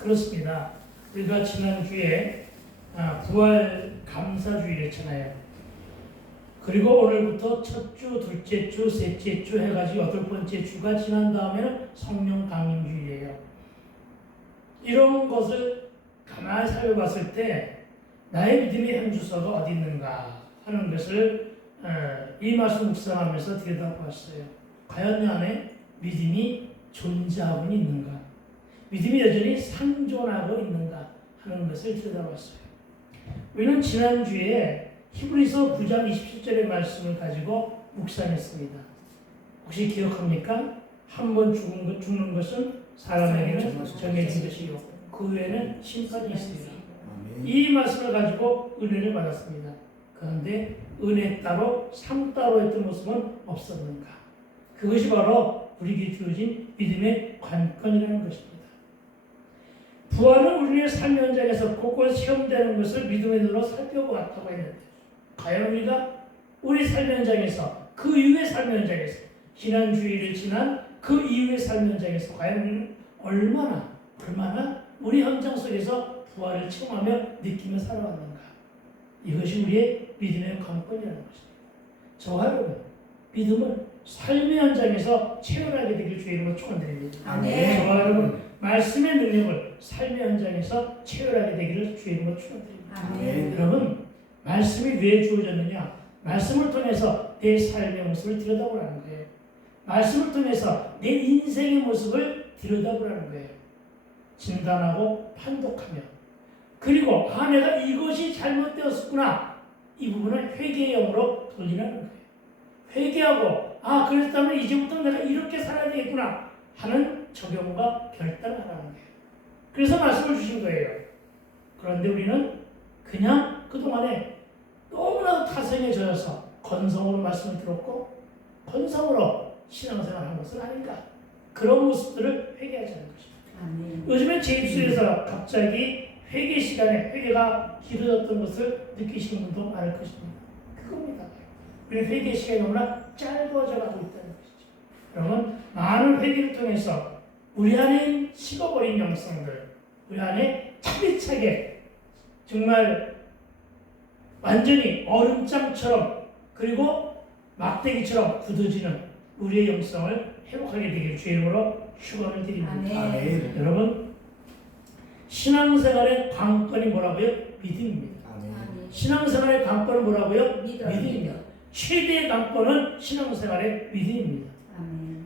그렇습니다. 우리가 지난주에 부활 감사주일이었잖아요. 그리고 오늘부터 첫 주, 둘째 주, 셋째 주 해가지고 여덟 번째 주가 지난 다음에는 성령 강림주일이에요. 이런 것을 가만히 살펴봤을 때 나의 믿음의 현주소가 어디 있는가 하는 것을 이 말씀 묵상하면서 들여다보았어요. 과연 내 안에 믿음이 존재하고 있는가? 믿음이 여전히 상존하고 있는가 하는 것을 들여다봤어요. 우리는 지난주에 히브리서 9장 27절의 말씀을 가지고 묵상했습니다. 혹시 기억합니까? 한 번 죽는 것은 사람에게는 정해진 것이요 그 후에는 심판이 있습니다. 이 말씀을 가지고 은혜를 받았습니다. 그런데 은혜 따로 삶 따로 했던 모습은 없었는가? 그것이 바로 우리에게 주어진 믿음의 관건이라는 것입니다. 부활은 우리의 삶의 현장에서 곳곳 체험되는 것을 믿음의 눈으로 살펴보았다고 했는데 과연 우리가 우리 삶의 현장에서 그 이후의 삶의 현장에서 지난 주일을 지난 그 이후의 삶의 현장에서 과연 우리는 얼마나 우리 현장 속에서 부활을 체험하며 느끼며 살아왔는가? 이것이 우리의 믿음의 관건이라는 것입니다. 저와 여러분, 믿음은 삶의 현장에서 체험하게 되길 주의 이름으로 축원드립니다. 저와 여러분, 말씀의 능력을 삶의 현장에서 체험하게 되기를 주의 이름으로 축원드립니다. 여러분, 말씀이 왜 주어졌느냐? 말씀을 통해서 내 삶의 모습을 들여다보라는 거예요. 말씀을 통해서 내 인생의 모습을 들여다보라는 거예요. 진단하고 판독하며 그리고 내가 이것이 잘못되었구나 이 부분을 회개의 영으로 돌리라는 거예요. 회개하고 그랬다면 이제부터 내가 이렇게 살아야 되겠구나 하는 적용과 결단을 하라는 거예요. 그래서 말씀을 주신 거예요. 그런데 우리는 그냥 그동안에 너무나도 타성에 젖어서 건성으로 말씀을 들었고 건성으로 신앙생활을 한 것은 아닌가. 그런 모습들을 회개하자는 것입니다. 요즘에 제 입술에서 갑자기 회개 시간에 회개가 길어졌던 것을 느끼시는 분도 많을 것입니다. 그겁니다. 우리 회개 시간이 너무나 짧아져 가고 있다는 것이죠. 여러분, 많은 회개를 통해서 우리 안에 식어버린 영성들, 우리 안에 차비차게 정말 완전히 얼음장처럼 그리고 막대기처럼 굳어지는 우리의 영성을 회복하게 되길 주의 이름으로 축원을 드립니다. 여러분, 신앙생활의 관건이 뭐라고요? 믿음입니다. 신앙생활의 관건은 뭐라고요? 믿음입니다. 최대의 관건은 신앙생활의 믿음입니다.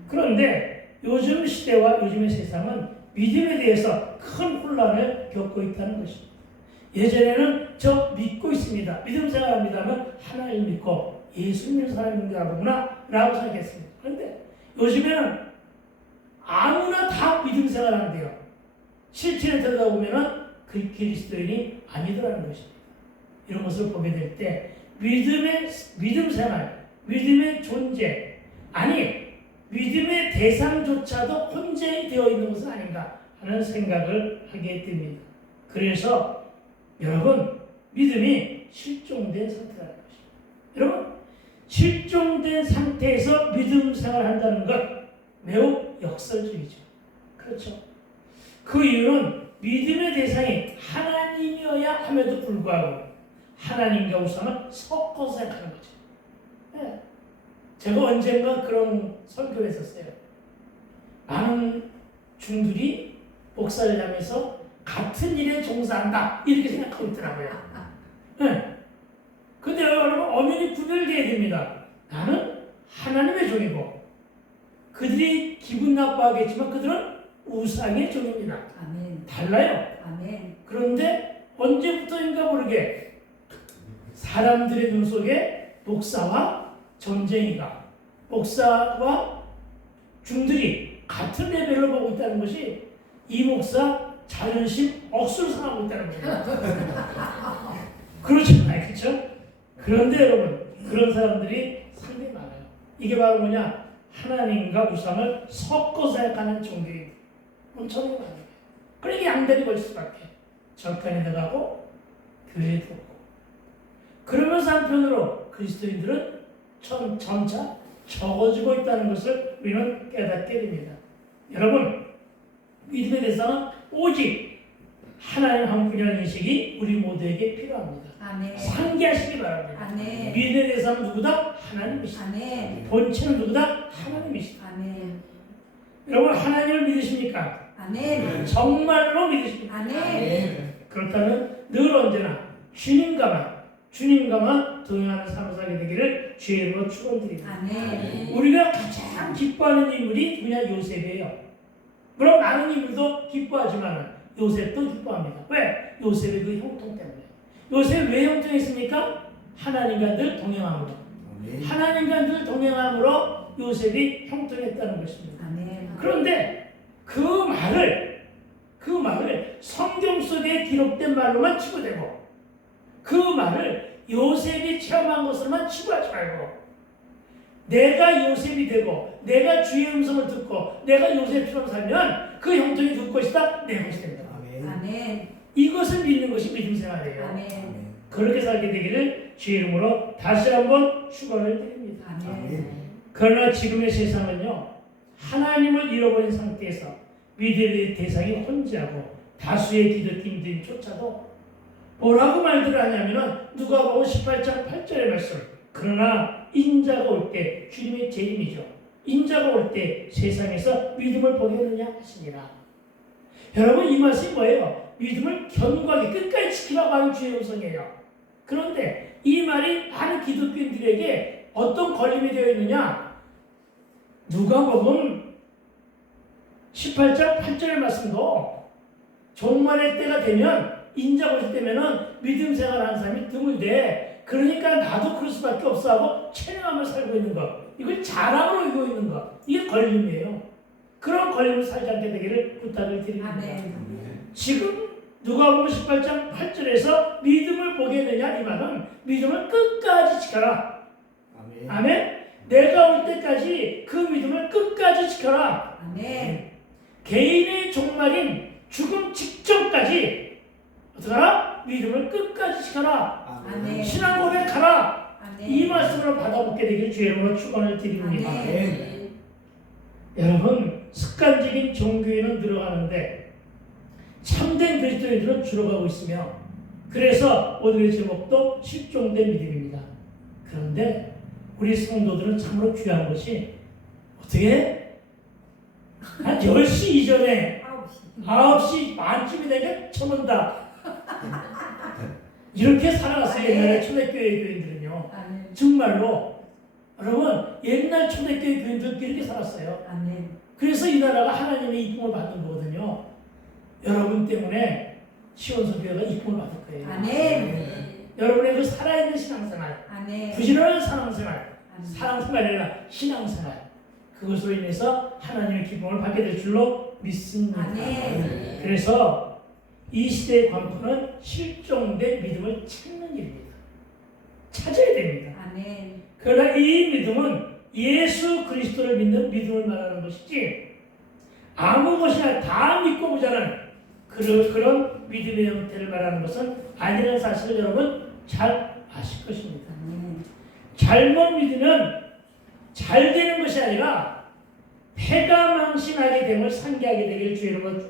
그런데 요즘 시대와 요즘의 세상은 믿음에 대해서 큰 혼란을 겪고 있다는 것입니다. 예전에는 저 믿고 있습니다. 믿음 생활합니다 하면 하나님 믿고 예수 믿는 사람인가 보구나 라고 생각했습니다. 그런데 요즘에는 아무나 다 믿음 생활한대요. 실체를 들여다보면 그 그리스도인이 아니더라는 것입니다. 이런 것을 보게 될 때 믿음 생활, 믿음의 존재, 믿음의 대상조차도 혼재되어 있는 것은 아닌가 하는 생각을 하게 됩니다. 그래서 여러분, 믿음이 실종된 상태라는 것입니다. 여러분, 실종된 상태에서 믿음 생활한다는 것 매우 역설적이죠. 그렇죠. 그 이유는 믿음의 대상이 하나님이어야 함에도 불구하고 하나님과 우상을 섞어서 생각하는 거죠. 네. 제가 언젠가 그런 설교를 했었어요. 많은 중들이 목사를 하면서 같은 일에 종사한다 이렇게 생각하고 있더라고요. 네. 근데 여러분, 엄연히 구별되어야 됩니다. 나는 하나님의 종이고 그들이 기분 나빠하겠지만 그들은 우상의 종입니다. 달라요. 그런데 언제부터인가 모르게 사람들의 눈 속에 목사와 전쟁이가 목사와 중들이 같은 레벨을 보고 있다는 것이 이 목사 자존심 억수로 상하고 있다는 거예요. 그렇잖아요. 그렇죠? 그런데 여러분, 그런 사람들이 상당히 많아요. 이게 바로 뭐냐? 하나님과 우상을 섞어서 생각하는 종교입니다. 엄청나게 많아요. 그러니까 양다리 걸칠 수밖에. 절간에 들어가고 교회에도 없고. 그러면서 한편으로 그리스도인들은 점차 적어지고 있다는 것을 우리는 깨닫게 됩니다. 여러분, 믿음의 대상은 오직 하나님 한 분이라는 인식이 우리 모두에게 필요합니다. 아멘. 상기하시기 바랍니다. 아멘. 믿음의 대상은 누구다? 하나님이시다. 아멘. 본체는 누구다? 하나님이시다. 아멘. 여러분 하나님을 믿으십니까? 아멘. 정말로 믿으십니까? 아멘. 그렇다면 늘 언제나 주님과만 동행하는 삶을 살게 되기를 주의 이름으로 축원드립니다. 아멘. 우리가 가장 기뻐하는 인물이 그냥 요셉이에요. 물론 많은 인물도 기뻐하지만 요셉도 기뻐합니다. 왜? 요셉의 그 형통 때문에. 요셉이 왜 형통했습니까? 하나님과 늘 동행함으로. 하나님과 늘 동행함으로 요셉이 형통했다는 것입니다. 아멘. 그런데 그 말을 성경 속에 기록된 말로만 치부되고 그 말을 요셉이 체험한 것으로만 치부하지 말고 내가 요셉이 되고 내가 주의 음성을 듣고 내가 요셉처럼 살면 그 형통이 누구 것이다? 내 것이 된다. 아멘. 이것을 믿는 것이 믿음 생활이에요. 아멘. 그렇게 살게 되기를 주의 이름으로 다시 한번 축원을 드립니다. 아멘. 그러나 지금의 세상은요, 하나님을 잃어버린 상태에서 믿음의 대상이 혼자고 다수의 기독교인들조차도 뭐라고 말들을 하냐면은 누가복음 18장 8절의 말씀. 그러나 인자가 올 때 주님의 재림이죠. 인자가 올 때 세상에서 믿음을 보겠느냐 하시니라. 여러분 이 말씀이 뭐예요? 믿음을 견고하게 끝까지 지키라고 하는 주의 음성이에요. 그런데 이 말이 많은 기독교인들에게 어떤 걸림이 되어 있느냐? 누가복음 18장 8절의 말씀도 종말의 때가 되면 인자가 오실 때면은 믿음 생활하는 사람이 드물대. 그러니까 나도 그럴 수밖에 없어 하고 체념하며 살고 있는 것. 이걸 자랑으로 이고 있는 것. 이게 걸림이에요. 그런 걸림을 살지 않게 되기를 부탁을 드립니다. 아멘. 지금 누가복음 18장 8절에서 믿음을 보겠느냐 이 말은 믿음을 끝까지 지켜라. 아멘. 내가 올 때까지 그 믿음을 끝까지 지켜라. 아멘. 개인의 종말인 죽음 직전까지 어떡하라? 믿음을 끝까지 지켜라. 아멘. 신앙 고백하라. 아멘. 이 말씀을 받아먹게 되길 주의 이름으로 축원을 드립니다. 아멘. 여러분 습관적인 종교에는 들어가는데 참된 그리스도인들은 줄어가고 있으며 그래서 오늘의 제목도 실종된 믿음입니다. 그런데 우리 성도들은 참으로 귀한 것이 어떻게 한 10시 이전에 9시 반쯤이 되면 쳐문다. 이렇게 살아갔어요. 옛날에 초대교회 교인들은요. 아멘. 정말로 여러분 옛날 초대교회 교인들 이렇게 살았어요. 아멘. 그래서 이 나라가 하나님의 이쁨을 받는 거거든요. 여러분 때문에 시온성교회가 이쁨을 받을 거예요. 아멘. 여러분의 그 살아있는 신앙생활, 아멘. 부지런한 신앙생활, 아멘. 사랑생활이 아니라 신앙생활, 그것으로 인해서 하나님의 기쁨을 받게 될 줄로 믿습니다. 아멘. 그래서 이 시대의 관건은 실종된 믿음을 찾는 일입니다. 찾아야 됩니다. 아멘. 그러나 이 믿음은 예수 그리스도를 믿는 믿음을 말하는 것이지 아무 것이나 다 믿고 보자는 그런 믿음의 형태를 말하는 것은 아니라는 사실을 여러분 잘 아실 것입니다. 아멘. 잘못 믿으면 잘 되는 것이 아니라 패가 망신하게 됨을 상기하게 되길 주의 이름으로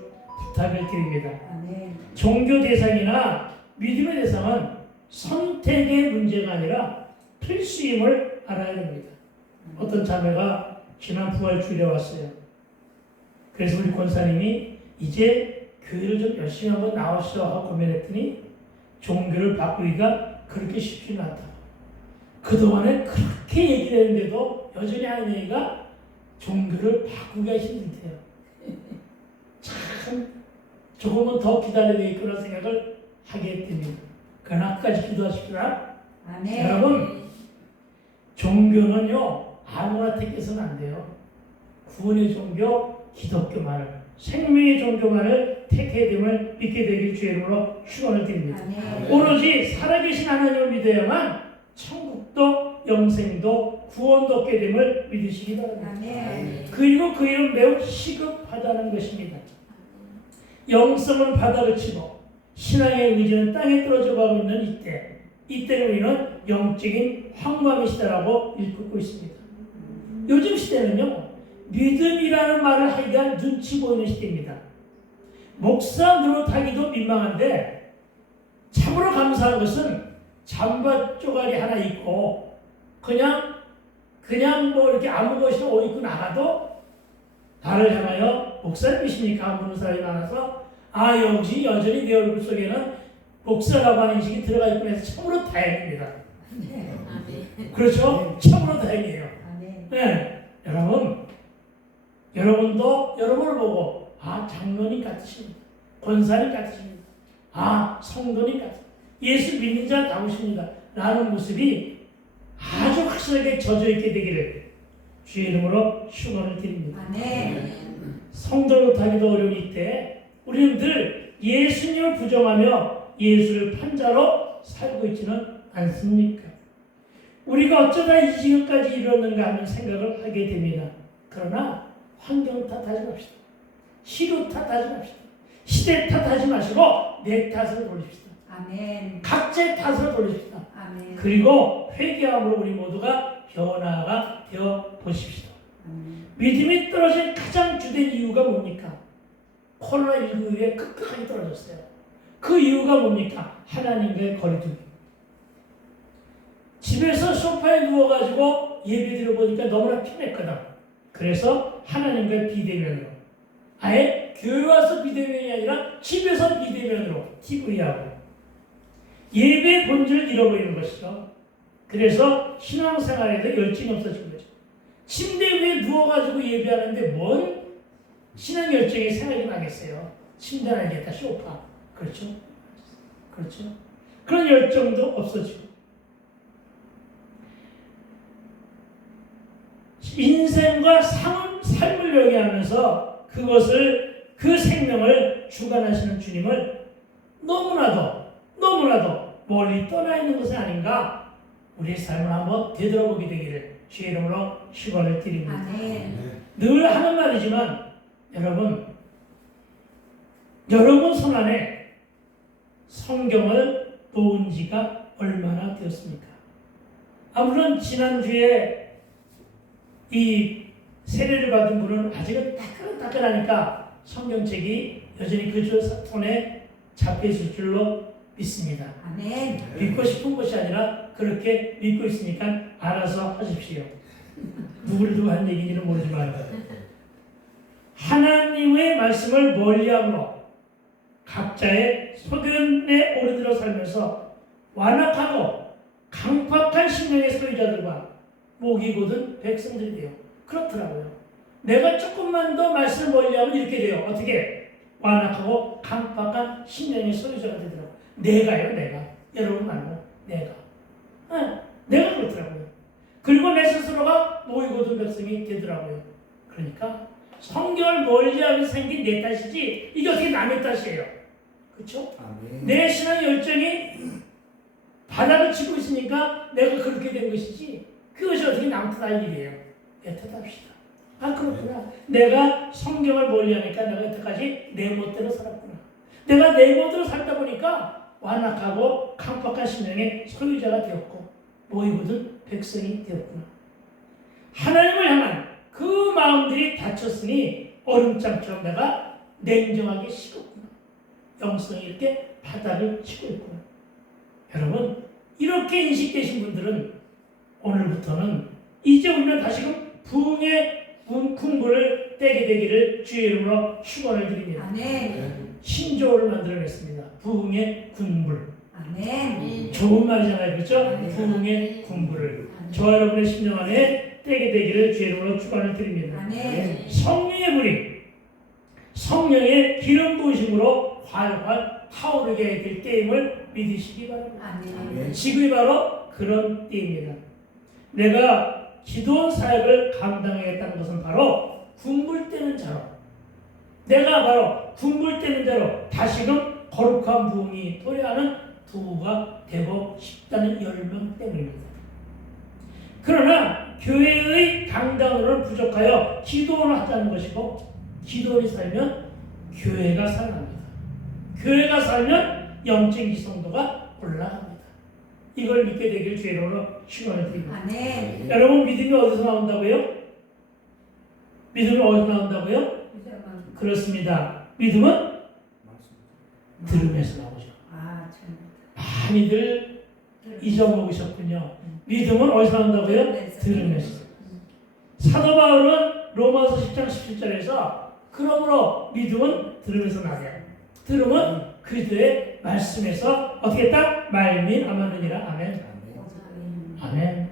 부탁을 드립니다. 아멘. 종교 대상이나 믿음의 대상은 선택의 문제가 아니라 필수임을 알아야 됩니다. 어떤 자매가 지난 부활주일에 왔어요. 그래서 우리 권사님이 이제 교회를 좀 열심히 한번 나오시오 하고 고민했더니 종교를 바꾸기가 그렇게 쉽지는 않다고. 그동안에 그렇게 얘기를 했는데도 여전히 하는 얘기가 종교를 바꾸기가 힘들대요. 참 조금은 더 기다려야 되겠구나 생각을 하게 됩니다. 그러나 끝까지 기도하십시다. 아멘. 여러분 종교는요 아무나 택해서는 안 돼요. 구원의 종교, 기독교만을, 생명의 종교만을 택해야 됨을 믿게 되길 주의 이름으로 축원을 드립니다. 아멘. 오로지 살아계신 하나님을 믿어야만 천국도 영생도 구원도 얻게 됨을 믿으시기 바랍니다. 아멘. 그리고 그 일은 매우 시급하다는 것입니다. 영성은 바닥을 치고 신앙의 의지는 땅에 떨어져 가고 있는 이때를 우리는 영적인 황무함의 시대라고 일컫고 있습니다. 요즘 시대는요 믿음이라는 말을 하기가 눈치 보이는 시대입니다. 목사 노릇하기도 민망한데 참으로 감사한 것은 잠바 쪼가리 하나 입고 그냥 뭐 이렇게 아무 것이나 옷 입고 나가도 나를 향하여 목사님이십니까? 물은 사람이 많아서 여전히 내 얼굴 속에는 목사라고 하는 인식이 들어가 있고 해서 참으로 다행입니다. 그렇죠? 참으로 다행이에요. 네. 여러분도 여러분을 보고 장로님 같으십니다. 권사님 같으십니다. 성도님 같으십니다. 예수 믿는 자 나오십니다. 라는 모습이 아주 확실하게 젖어있게 되기를 주의 이름으로 축원을 드립니다. 성도로 타기도 어려운 이때 우리는 늘 예수님을 부정하며 예수를 판자로 살고 있지는 않습니까? 우리가 어쩌다 이 지경까지 이뤘는가 하는 생각을 하게 됩니다. 그러나 환경 탓하지 맙시다. 시류 탓하지 맙시다. 시대 탓하지 마시고 내 탓을 돌립시다. 각자의 탓을 돌립시다. 그리고 회개함으로 우리 모두가 변화가 되어 보십시다. 믿음이 떨어진 가장 주된 이유가 뭡니까? 코로나19 이후에 급격하게 떨어졌어요. 그 이유가 뭡니까? 하나님과의 거리두기. 집에서 소파에 누워가지고 예배 드려보니까 너무나 피곤했거든. 그래서 하나님과의 비대면으로, 아예 교회 와서 비대면이 아니라 집에서 비대면으로 TV하고 예배의 본질을 잃어버리는 것이죠. 그래서 신앙생활에도 열정이 없어진 거죠. 침대 위에 누워가지고 예배하는데 뭔 신앙 열정이 생각이 나겠어요. 침대는 아니겠다, 소파. 그렇죠? 그런 열정도 없어지고. 인생과 삶을 영위하면서 그 생명을 주관하시는 주님을 너무나도 멀리 떠나 있는 것은 아닌가, 우리의 삶을 한번 되돌아보게 되기를 주의 이름으로 축원을 드립니다. 늘 하는 말이지만 여러분 손 안에 성경을 놓은 지가 얼마나 되었습니까? 물론 지난주에 이 세례를 받은 분은 아직은 따끈따끈하니까 성경책이 여전히 그 손에 잡혀있을 줄로 믿습니다. 믿고 싶은 것이 아니라 그렇게 믿고 있으니까 알아서 하십시오. 누구를 두고 한 얘기인지는 모르지만 하나님의 말씀을 멀리함으로 각자의 소견에 오르들어 살면서 완악하고 강팍한 심령의 소유자들과 목이 곧은 백성들이 돼요. 그렇더라고요. 내가 조금만 더 말씀을 멀리하면 이렇게 돼요. 어떻게? 완악하고 강팍한 심령의 소유자가 되더라고요. 내가. 여러분 말고 내가 그렇더라고요. 그리고 내 스스로가 목이 곧은 백성이 되더라고요. 그러니까 성경을 멀리하면서 생긴 내 탓이지 이게 어떻게 남의 탓이에요. 그렇죠? 내 신앙 열정이 바닥을 치고 있으니까 내가 그렇게 된 것이지 그것이 어떻게 남 탓할 일이에요. 내 탓합시다. 그렇구나. 내가 성경을 멀리하니까 내가 여태까지 내 멋대로 살았구나. 내가 내 멋대로 살다 보니까 완악하고 강팍한 심령의 소유자가 되었고 목이 곧은 백성이 되었구나. 하나님을 향한 그 마음들이 닫혔으니 얼음장처럼 내가 냉정하게 식었구나. 영성이 이렇게 바닥을 치고 있구나. 여러분, 이렇게 인식되신 분들은 오늘부터는 이제 우리는 다시금 부흥의 군부를 떼게 되기를 주의 이름으로 축원을 드립니다. 신조어를 만들어냈습니다. 부흥의 군불. 좋은 말이잖아요. 그렇죠? 부흥의 군부를 저와 여러분의 심령 안에 떼게 되기를 주의 이름으로 축원을 드립니다. 성령의 불이 성령의 기름 부으심으로 활활 타오르게 될 때임을 믿으시기 바랍니다. 지금이 바로 그런 때입니다. 내가 기도원 사역을 감당하겠다는 것은 바로 군불 떼는 자로, 내가 바로 군불 떼는 자로 다시금 거룩한 부흥이 도래하는 도구가 되고 싶다는 열망 때문입니다. 그러나 교회의 강단으로는 부족하여 기도원을 하자는 것이고, 기도원이 살면 교회가 살아납니다. 교회가 살면 영적 이성도가 올라갑니다. 이걸 믿게 되길 주의 이름으로 축원을 드립니다. 여러분, 믿음이 어디서 나온다고요? 믿음이 어디서 나온다고요? 그렇습니다. 믿음은 들음에서 나오죠. 아, 참. 많이들 잊어먹으셨군요. 믿음은 어디서 나온다고요? 들음에서. 사도 바울은 로마서 10장 17절에서 그러므로 믿음은 들음에서 나게. 들음은 그리스도의 말씀에서 어떻게 딱 말미암았느니라. 아멘. 아멘.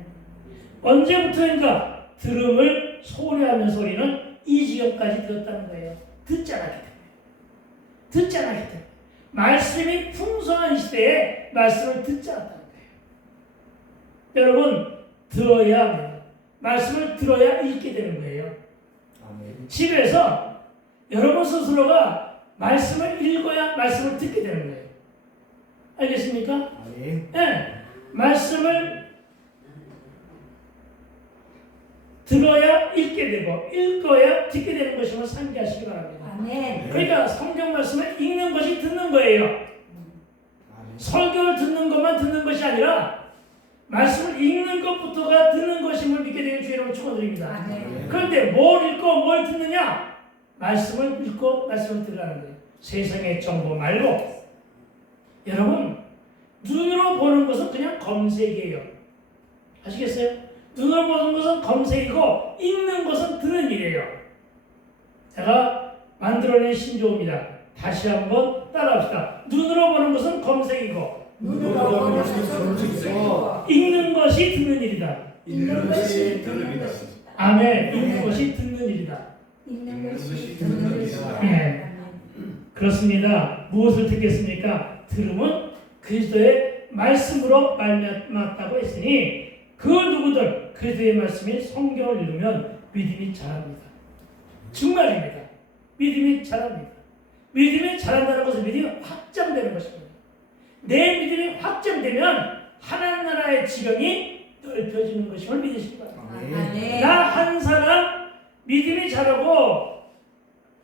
언제부터인가 들음을 소홀히 하는 소리는 이 지경까지 들었다는 거예요. 듣지 않았기 때문에. 듣지 않았기 때문에. 말씀이 풍성한 시대에 말씀을 듣지 않았다는 거예요. 여러분, 들어야 합니다. 말씀을 들어야 읽게 되는 거예요. 집에서 여러분 스스로가 말씀을 읽어야 말씀을 듣게 되는 거예요. 알겠습니까? 네. 말씀을 들어야 읽게 되고 읽어야 듣게 되는 것임을 상기하시기 바랍니다. 아멘. 그러니까 성경 말씀을 읽는 것이 듣는 거예요. 설교를 듣는 것만 듣는 것이 아니라 말씀을 읽는 것부터가 듣는 것임을 믿게 되길 주의 이름으로 축원드립니다. 아멘. 그런데 뭘 읽고 뭘 듣느냐? 말씀을 읽고 말씀을 들으라는 거예요. 세상의 정보 말고. 여러분, 눈으로 보는 것은 그냥 검색이에요. 아시겠어요? 눈으로 보는 것은 검색이고 읽는 것은 듣는 일이에요. 제가 만들어낸 신조어입니다. 다시 한번 따라합시다. 눈으로 보는 것은 검색이고 눈으로 보는 것은 검색이고 읽는 것이 듣는 일이다. 읽는 것이 듣는 것이다. 아멘. 읽는 것이 듣는 일이다. 읽는 것이 듣는 것이다. 네. 그렇습니다. 무엇을 듣겠습니까? 들음은 그리스도의 말씀으로 말미암았다고 했으니 그 누구들 그리스도의 말씀이 성경을 읽으면 믿음이 자랍니다. 정말입니다. 믿음이 자랍니다. 믿음이 자란다는 것은 믿음이 확장되는 것입니다. 내 믿음이 확장되면 하나님 나라의 지경이 넓혀지는 것임을 믿으시기 바랍니다. 나 한 사람 믿음이 자라고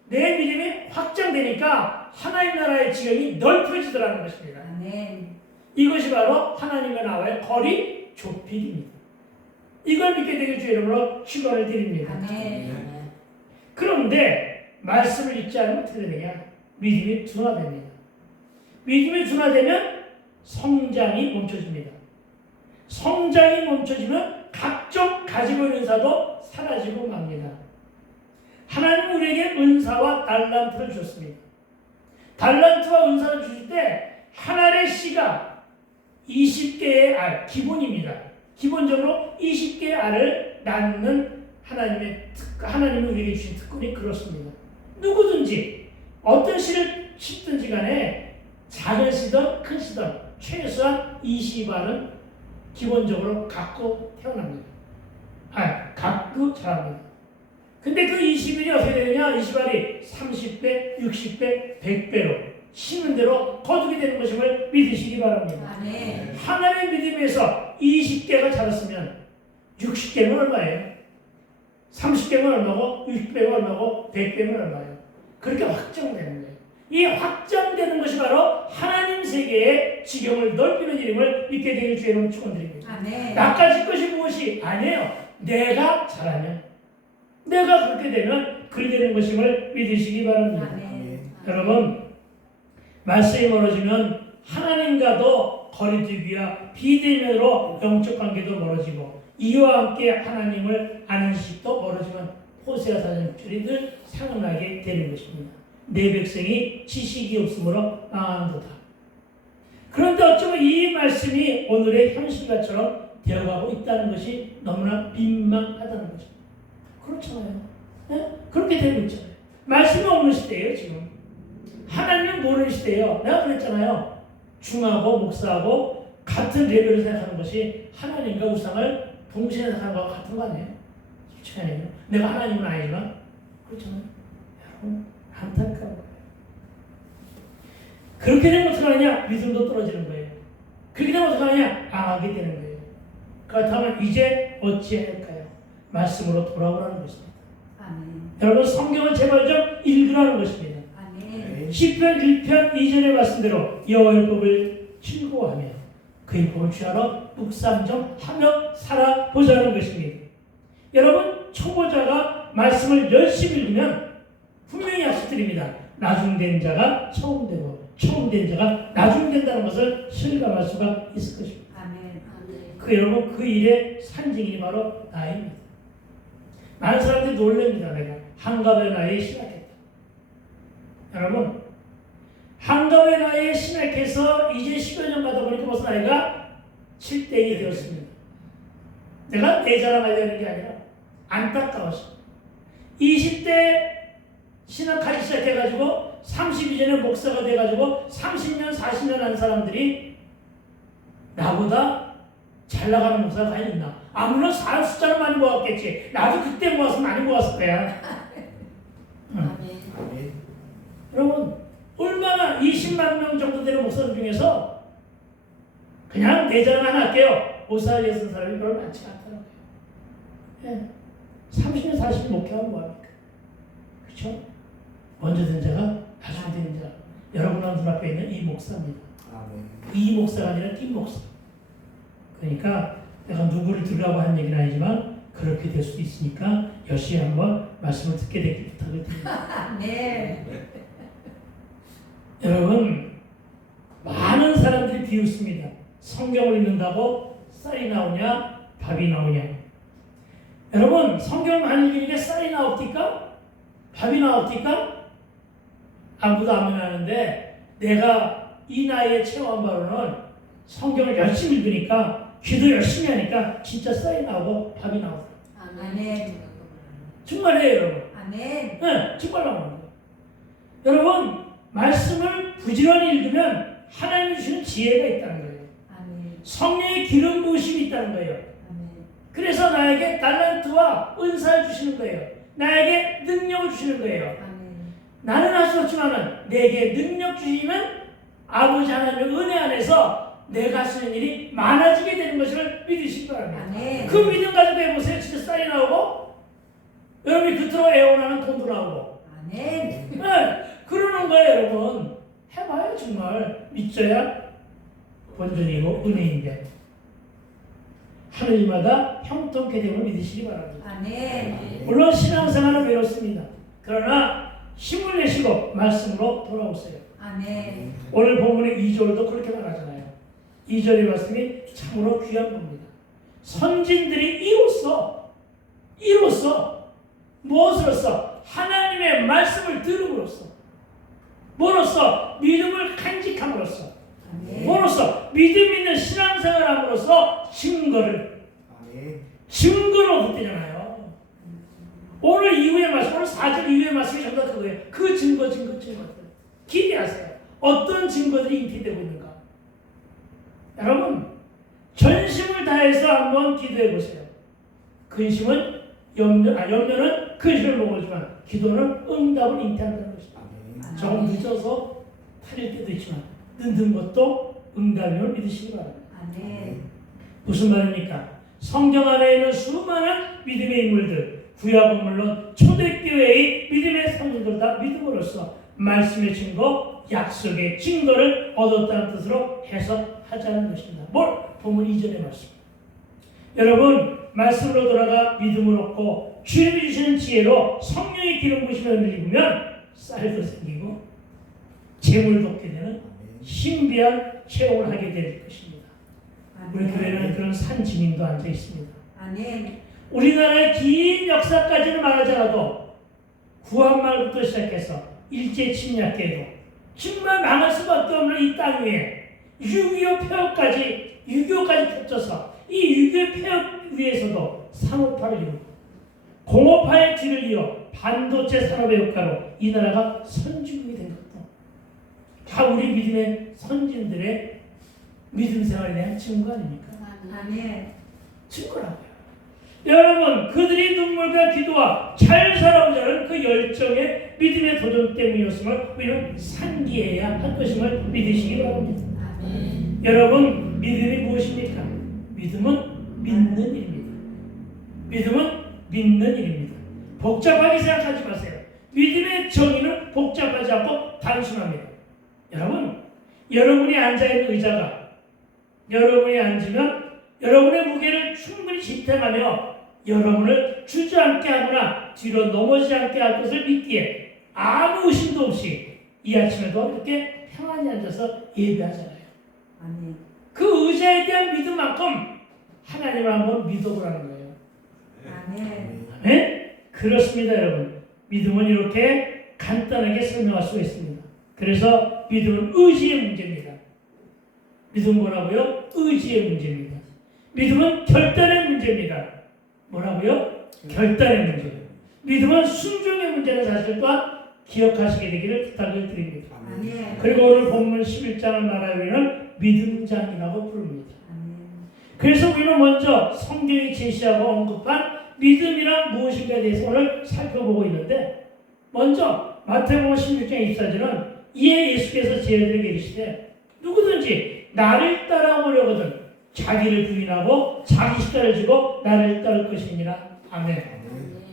내 믿음이 확장되니까 하나님 나라의 지경이 넓혀지더라는 것입니다. 아멘. 이것이 바로 하나님과 나와의 거리 좁히기입니다. 이걸 믿게 되길 주의 이름으로 축원을 드립니다. 아멘. 그런데 말씀을 읽지 않으면 어떻게 되느냐? 믿음이 둔화됩니다. 믿음이 둔화되면 성장이 멈춰집니다. 성장이 멈춰지면 각종 가지고 있는 은사도 사라지고 맙니다. 하나님은 우리에게 은사와 달란트를 주셨습니다. 달란트와 은사를 주실 때 한 알의 씨가 20개의 알, 기본입니다. 기본적으로 20개의 알을 낳는 하나님이 우리에게 주신 특권이 그렇습니다. 누구든지 어떤 씨를 심든지 간에 작은 씨든 큰 씨든 최소한 20알은 기본적으로 갖고 태어납니다. 갖고 자랍니다. 근데 그 20일이 어떻게 되느냐? 20알이 30배, 60배, 100배로 심은 대로 거두게 되는 것임을 믿으시기 바랍니다. 아멘. 하나님의 믿음에서 20개가 자랐으면 60개는 얼마예요? 30개는 얼마고 60개는 얼마고 100개는 얼마예요? 그렇게 확정되는 거예요. 이 확정되는 것이 바로 하나님 세계의 지경을 넓히는 일임을 믿게 되길 주의 이름으로 축원드립니다. 아멘. 나까지 것이 무엇이 아니에요. 내가 잘하면, 내가 그렇게 되면 그리 되는 것임을 믿으시기 바랍니다. 아멘. 여러분, 말씀이 멀어지면 하나님과도 거리두기와 비대면으로 영적 관계도 멀어지고 이와 함께 하나님을 아는 지식도 멀어지면 호세아 4장 6절이 늘 생각나게 되는 것입니다. 내 백성이 지식이 없으므로 망하는도다. 그런데 어쩌면 이 말씀이 오늘의 현실과처럼 되어가고 있다는 것이 너무나 민망하다는 것입니다. 그렇잖아요. 네? 그렇게 되고 있잖아요. 말씀이 없는 시대예요 지금. 하나님은 모르는 시대예요. 내가 그랬잖아요. 중하고 목사하고 같은 레벨을 생각하는 것이 하나님과 우상을 동시에 생각하는 것과 같은 거 아니에요? 솔직히 아니에요. 내가 하나님은 아니지만 그렇잖아요. 여러분 안타까워요. 그렇게 되면 어떻게 하느냐? 믿음도 떨어지는 거예요. 그렇게 되면 어떻게 하느냐? 망하게 되는 거예요. 그렇다면 이제 어찌할까요? 말씀으로 돌아오라는 것입니다. 아멘. 여러분 성경을 제발 좀 읽으라는 것입니다. 아멘. 시편 1편 2절의 말씀대로 여호와의 법을 즐거워하며 그의 법을 취하러 묵상 좀 하며 살아보자는 것입니다. 여러분 초보자가 말씀을 열심히 읽으면 분명히 약속드립니다. 나중된 자가 처음 되고 처음 된 자가 나중 된다는 것을 실감할 수가 있을 것입니다. 아멘. 여러분 그 일의 산증인이 바로 나입니다. 많은 사람들이 놀랍니다. 내가 한갑의 나이에 신학했다. 여러분 한갑의 나이에 신학해서 이제 10여 년 가다 보니까 벌써 나이가 7대이 되었습니다. 내가 내 자랑하려는 게 아니라 안타까워서 20대 신학하기 시작해가지고 32년에 목사가 돼가지고 30년 40년 한 사람들이 나보다 잘 나가는 목사가 과연 있나? 물론 사람 숫자는 많이 모았겠지. 나도 그때 모아서 많이 모았을 거야. 아멘. 여러분 얼마나 20만 명 정도 되는 목사들 중에서 그냥 내 자랑 하나 할게요. 오사리에 쓴 사람이 별로 많지 않더라고요. 예. 30년 40년 목회하면 뭐합니까? 그렇죠? 먼저 된 자가 나중 된 자. 여러분 눈앞에 있는 이 목사입니다. 이 목사가 아니라 띵 목사. 그러니까 내가 누구를 들으라고 한 얘기는 아니지만 그렇게 될 수도 있으니까 열심히 한번 말씀을 듣게 되길 부탁을 드립니다. 네. 여러분 많은 사람들이 비웃습니다. 성경을 읽는다고 쌀이 나오냐 밥이 나오냐. 여러분 성경 많이 읽으니까 쌀이 나옵니까? 밥이 나옵니까? 아무도 안 하는데 내가 이 나이에 체험한 바로는 성경을 열심히 읽으니까 기도 열심히 하니까 진짜 쌀이 나오고 밥이 나오더라고요. 아멘. 정말이에요 여러분. 아멘. 네, 정말 나오는 거예요. 여러분 말씀을 부지런히 읽으면 하나님 주시는 지혜가 있다는 거예요. 아멘. 성령의 기름 부으심이 있다는 거예요. 아멘. 그래서 나에게 달란트와 은사를 주시는 거예요. 나에게 능력을 주시는 거예요. 아멘. 나는 할 수 없지만 내게 능력 주시는 아버지 하나님의 은혜 안에서 내가 쓰는 일이 많아지게 되는 것을 믿으시기 바랍니다. 아멘. 그 믿음 가지고 해보세요. 진짜 쌀이 나오고 여러분이 그토록 애원하는 돈도 나오고 아멘. 네, 그러는 거예요. 여러분 해봐요. 정말 믿져야 본전이고 은혜인데 하늘마다 형통케 됨을 믿으시기 바랍니다. 아멘. 물론 신앙생활은 외롭습니다. 그러나 힘을 내시고 말씀으로 돌아오세요. 아멘. 오늘 본문의 2절도 그렇게 말하잖아요. 2절의 말씀이 참으로 귀한 겁니다. 선진들이 이로써 무엇으로써? 하나님의 말씀을 들음으로써 뭐로써? 믿음을 간직함으로써 아멘. 뭐로써? 믿음 있는 신앙생활함으로써 증거를 얻었대잖아요. 오늘 이후의 말씀, 오늘 4절 이후의 말씀이 전부 다 그거예요. 그 증거. 기대하세요. 어떤 증거들이 인기되고 있는가? 여러분 전심을 다해서 한번 기도해 보세요. 근심은 염려는 근심을 먹어주지만 기도는 응답을 잉태한다는 것입니다. 조금 늦어서 탈릴 때도 있지만 늦는 것도 응답임을 믿으시기 바랍니다. 아멘. 무슨 말입니까? 성경 안에 있는 수많은 믿음의 인물들, 구약은 물론 초대교회의 믿음의 성도들 다 믿음으로써 말씀의 증거, 약속의 증거를 얻었다는 뜻으로 해석하자는 것입니다. 뭘? 본문 2절의 말씀. 여러분 말씀으로 돌아가 믿음을 얻고 주님이 주시는 지혜로 성령의 기름 부으심을 흔들리면 쌀도 생기고 재물도 얻게 되는 신비한 체험을 하게 될 것입니다. 우리 교회는 그런 산 증인도 앉아 있습니다. 아멘. 우리나라의 긴 역사까지는 말하지 않아도 구한말부터 시작해서 일제 침략계도 정말 망할 수밖에 없는 이 땅 위에 6.25폐허까지 펼쳐서 이 6.25 폐허 위에서도 산업화를 이루고 공업화의 길을 이어 반도체 산업의 효과로 이 나라가 선진국이 된 것도 다 우리 믿음의 선진들의 믿음 생활에 대한 증거 아닙니까? 아멘. 증거라고요. 여러분 그들이 눈물과 기도와 잘 살아보자는 그 열정의 믿음의 도전 때문이었음을 우리는 상기해야 할 것임을 믿으시기 바랍니다. 아멘. 여러분 믿음이 무엇입니까? 믿음은 믿는 일입니다. 믿음은 믿는 일입니다. 복잡하게 생각하지 마세요. 믿음의 정의는 복잡하지 않고 단순합니다. 여러분 여러분이 앉아있는 의자가 여러분이 앉으면 여러분의 무게를 충분히 지탱하며 여러분을 주저앉게 하거나 뒤로 넘어지지 않게 할 것을 믿기에 아무 의심도 없이 이 아침에도 이렇게 가만히 앉아서 예배하잖아요. 아멘. 그 의자에 대한 믿음만큼 하나님을 한번 믿어보라는 거예요. 아멘. 아멘? 그렇습니다, 여러분. 믿음은 이렇게 간단하게 설명할 수가 있습니다. 그래서 믿음은 의지의 문제입니다. 믿음은 뭐라고요? 의지의 문제입니다. 믿음은 결단의 문제입니다. 뭐라고요? 결단의 문제예요. 믿음은 순종의 문제는 사실 또한 기억하시게 되기를 부탁을 드립니다. 아멘. 그리고 오늘 본문 11장을 말하여 우리는 믿음장이라고 부릅니다. 아멘. 그래서 우리는 먼저 성경이 제시하고 언급한 믿음이란 무엇인가에 대해서 오늘 살펴보고 있는데, 먼저 마태복음 16장 24절은 이에 예수께서 제자들에게 이르시되 누구든지 나를 따라오려거든 자기를 부인하고 자기 십자가를 지고 나를 따를 것이니라. 아멘.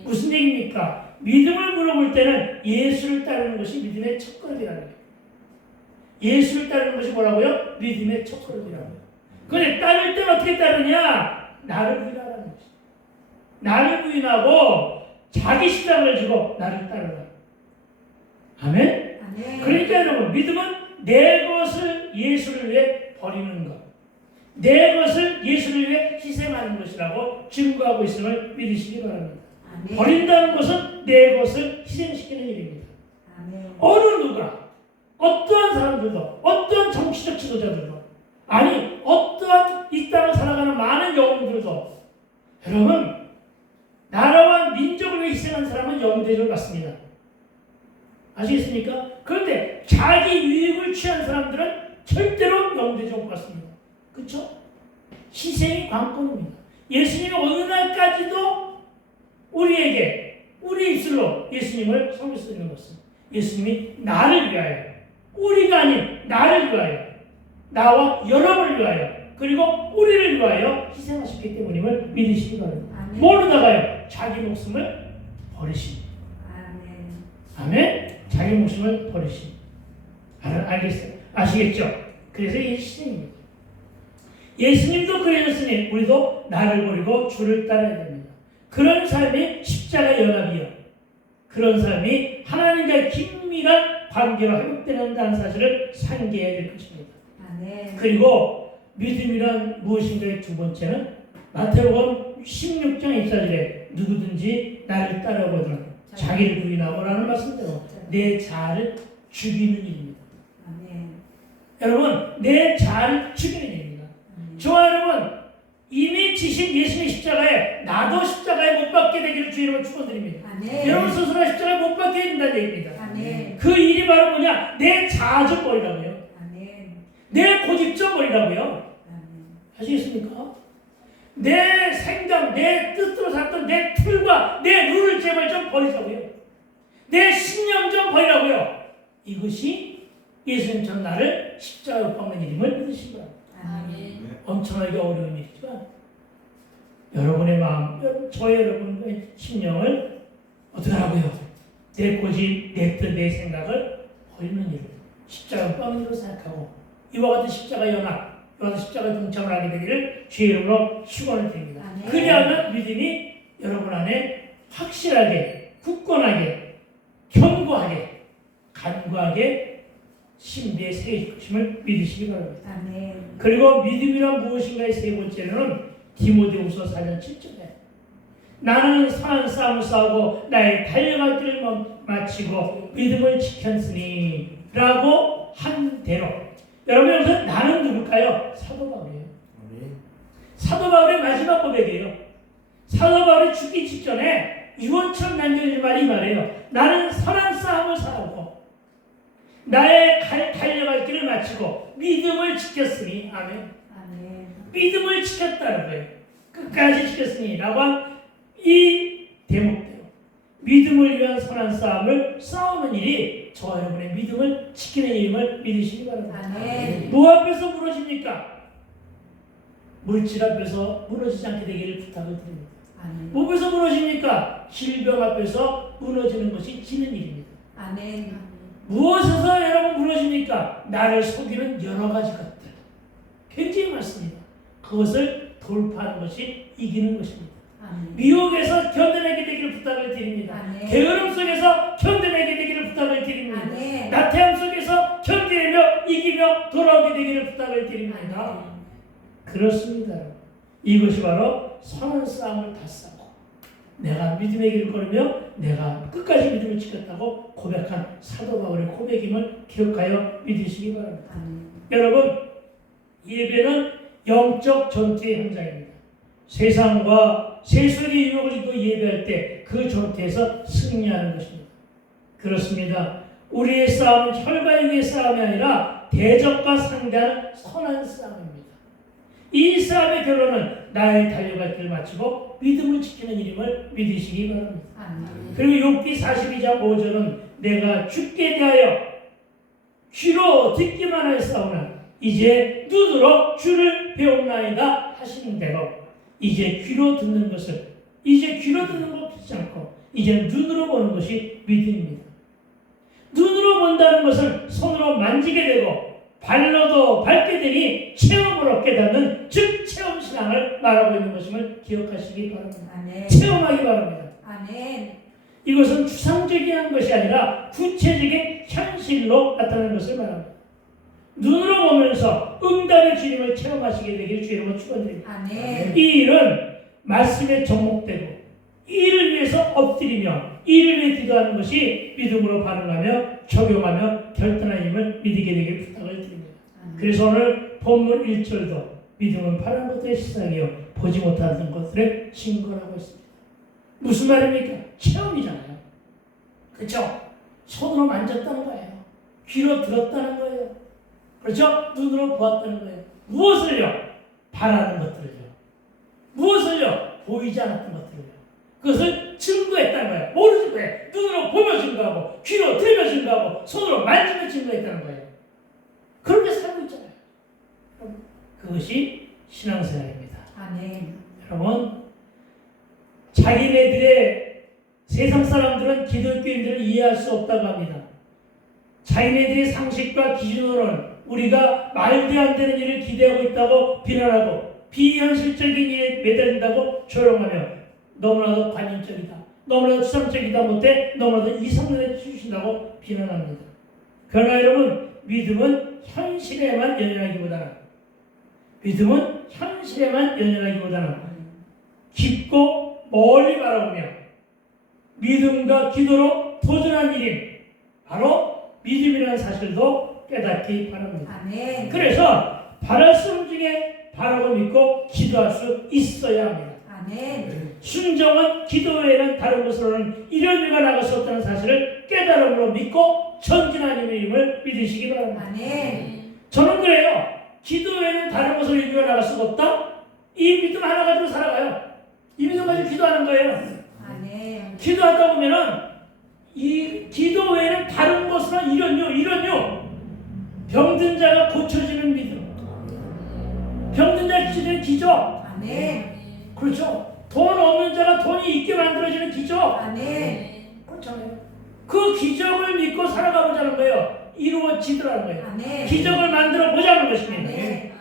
무슨 얘기입니까? 믿음을 물어볼 때는 예수를 따르는 것이 믿음의 첫걸음이라는 거예요. 예수를 따르는 것이 뭐라고요? 믿음의 첫걸음이라고요. 그런데 따를 때는 어떻게 따르냐? 나를 부인하라는 것이죠. 나를 부인하고 자기 십자가를 지고 나를 따르라. 아멘? 아멘. 그러니까 여러분, 믿음은 내 것을 예수를 위해 버리는 것, 내 것을 예수를 위해 희생하는 것이라고 증거하고 있음을 믿으시기 바랍니다. 아멘. 버린다는 것은 내 것을 희생시키는 일입니다. 아멘. 어느 누가, 어떠한 사람들도, 어떠한 정치적 지도자들도, 아니 어떠한 이 땅을 살아가는 많은 영웅들도, 여러분, 나라와 민족을 위해 희생한 사람은 영대접을 받습니다. 아시겠습니까? 그런데 자기 유익을 취한 사람들은 절대로 영대접을 못 받습니다. 그렇죠? 희생이 관건입니다. 예수님이 어느 날까지도 우리에게, 우리 입술로 예수님을 섬길 수 있는 것은 예수님이 나를 위하여, 우리가 아닌 나를 위하여, 나와 여러분을 위하여, 그리고 우리를 위하여 희생하셨기 때문임을 믿으시기 바랍니다. 아멘. 모르다가요, 자기 목숨을 버리십니다. 아멘. 아멘? 자기 목숨을 버리십니다. 알겠어요? 아시겠죠? 그래서 이 희생입니다. 예수님도 그러셨으니 우리도 나를 버리고 주를 따라야 됩니다. 그런 삶이 십자가 연합이요, 그런 삶이 하나님과의 긴밀한 관계로 회복되는다는 사실을 상기해야 될 것입니다. 아멘. 그리고 믿음이란 무엇인가의 두 번째는 마태복음 16장 24절에 누구든지 나를 따라오거든 자기를 부인하고라는 말씀대로 내 자아를 죽이는 일입니다. 아멘. 여러분, 내 자아를 죽이는 일입니다. 저와 여러분, 이미 지신 예수님의 십자가에 나도 십자가에 못 박게 되기를 주의 이름으로 축원드립니다. 아멘. 여러분 스스로 십자가에 못 박게 된다는 얘기입니다. 아멘. 그 일이 바로 뭐냐? 내 자아 좀 버리라고요. 아멘. 내 고집 좀 버리라고요. 아멘. 아시겠습니까? 내 생각, 내 뜻대로 살던 내 틀과 내 룰을 제발 좀 버리자고요. 내 신념 좀 버리라고요. 이것이 예수님처럼 나를 십자가에 못 박는 일임을 믿으시기 바랍니다. 아멘. 엄청나게 어려운 일이지만 여러분의 마음, 여러분의 신념을 어떻게 하라고요? 내 고집, 내 뜻, 내 생각을 버리는 일을 십자가 뻥으로 생각하고 이와 같은 십자가 연합, 이와 같은 십자가 동참을 하게 되기를 주의 이름으로 축원을 드립니다. 아멘. 그리하면 믿음이 여러분 안에 확실하게, 굳건하게, 견고하게, 간구하게 신비에 새길 것임을 믿으시기 바랍니다. 아멘. 그리고 믿음이란 무엇인가의 세 번째는 디모데후서 4장 7절에 나는 선한 싸움을 싸우고 나의 달려갈 길을 마치고 믿음을 지켰으니 라고 한 대로, 여러분 여기서 나는 누굴까요? 사도 바울이에요. 사도 바울의 마지막 고백이에요. 사도 바울이 죽기 직전에 유언처럼 남겨진 말이 이 말이에요. 나는 선한 싸움을 싸우고 나의 달려갈 길을 마치고 믿음을 지켰으니. 아멘. 아멘. 믿음을 지켰다는 거예요. 끝까지 지켰으니 라고 한 이 대목대로 믿음을 위한 선한 싸움을 싸우는 일이 저와 여러분의 믿음을 지키는 일임을 믿으시기 바랍니다. 아멘. 뭐 앞에서 무너집니까? 물질 앞에서 무너지지 않게 되기를 부탁을 드립니다. 아멘. 뭐 앞에서 무너집니까? 질병 앞에서 무너지는 것이 지는 일입니다. 아멘. 무엇에서 여러분 무너집니까? 나를 속이는 여러 가지 것들 굉장히 많습니다. 그것을 돌파하는 것이 이기는 것입니다. 아멘. 미혹에서 견뎌내게 되기를 부탁을 드립니다. 아멘. 게으름 속에서 견뎌내게 되기를 부탁을 드립니다. 아멘. 나태함 속에서 견뎌내며 이기며 돌아오게 되기를 부탁을 드립니다. 그렇습니다. 이것이 바로 선한 싸움을 다 싸고 내가 믿음의 길을 걸으며 내가 끝까지 믿음을 지켰다고 고백한 사도 바울의 고백임을 기억하여 믿으시기 바랍니다. 여러분, 예배는 영적 전투의 현장입니다. 세상과 세속의 유혹을 입고 예배할 때 그 전투에서 승리하는 것입니다. 그렇습니다. 우리의 싸움은 혈과 육의 싸움이 아니라 대적과 상대하는 선한 싸움입니다. 이 싸움의 결론은 나의 달려갈 길을 마치고 믿음을 지키는 일임을 믿으시기 바랍니다. 그리고 욥기 42장 5절은 내가 죽게 대하여 귀로 듣기만 하여 싸우나 이제 눈으로 주를 배움나이다 하시는 대로 이제 귀로 듣는 것 듣지 않고 이제 눈으로 보는 것이 믿음입니다. 눈으로 본다는 것은 손으로 만지게 되고 발로도 밟게 되니 체험으로 깨닫는 즉 체험신앙을 말하고 있는 것임을 기억하시기 바랍니다. 아멘. 체험하기 바랍니다. 아멘. 이것은 추상적인 것이 아니라 구체적인 현실로 나타나는 것을 말합니다. 눈으로 보면서 응답의 주님을 체험하시게 되기를 주의 이름으로 축원드립니다. 아멘. 이 일은 말씀에 접목되고 이 일을 위해서 엎드리며 이 일을 위해 기도하는 것이 믿음으로 반응하며 적용하며 결단한 힘을 믿게 되길 부탁을 드립니다. 그래서 오늘 본문 1절도 믿음은 바라는 것들의 시작이요 보지 못하는 것들의 증거라고 했습니다. 무슨 말입니까? 체험이잖아요. 그렇죠? 손으로 만졌다는 거예요. 귀로 들었다는 거예요. 그렇죠? 눈으로 보았다는 거예요. 무엇을요? 바라는 것들을요. 무엇을요? 보이지 않았던 것들을요. 그것을 증거했다는 거예요. 모르는 거예요. 눈으로 보며 증거하고 귀로 들으며 증거하고 손으로 만지며 증거했다는 거예요. 그렇게 살고 있잖아요. 그것이 신앙생활입니다. 아멘. 여러분, 자기네들의 세상 사람들은 기독교인들을 이해할 수 없다고 합니다. 자기네들의 상식과 기준으로는 우리가 말도 안 되는 일을 기대하고 있다고 비난하고 비현실적인 일에 매달린다고 조롱하며 너무나도 관념적이다, 너무나도 추상적이다 못해 너무나도 이상론에 치우친다고 비난합니다. 그러나 여러분, 믿음은 현실에만 연연하기보다는 깊고 멀리 바라보며 믿음과 기도로 도전한 일인 바로 믿음이라는 사실도 깨닫기 바랍니다. 아멘. 그래서 바랄 수 중에 바라고 믿고 기도할 수 있어야 합니다. 아멘. 순종은 기도 외에는 다른 것으로는 이런 일가 나갈 수 없다는 사실을 깨달음으로 믿고 전진하는 힘을 믿으시기 바랍니다. 아멘. 저는 그래요. 기도 외에는 다른 것으로 일가 나갈 수가 없다? 이 믿음 하나 가지고 살아가요. 이 믿음 가지고 기도하는 거예요. 아멘. 기도하다 보면은 이 기도 외에는 다른 것으로 이런요. 병든 자가 고쳐지는 믿음. 병든 자가 고쳐지는 기적. 아멘. 그렇죠. 돈 없는 자가 돈이 있게 만들어지는 기적. 아멘. 그렇잖아요. 그 기적을 믿고 살아가 보자는 거예요. 이루어지더라는 거예요. 아멘. 기적을 만들어 보자는 것입니다. 아멘.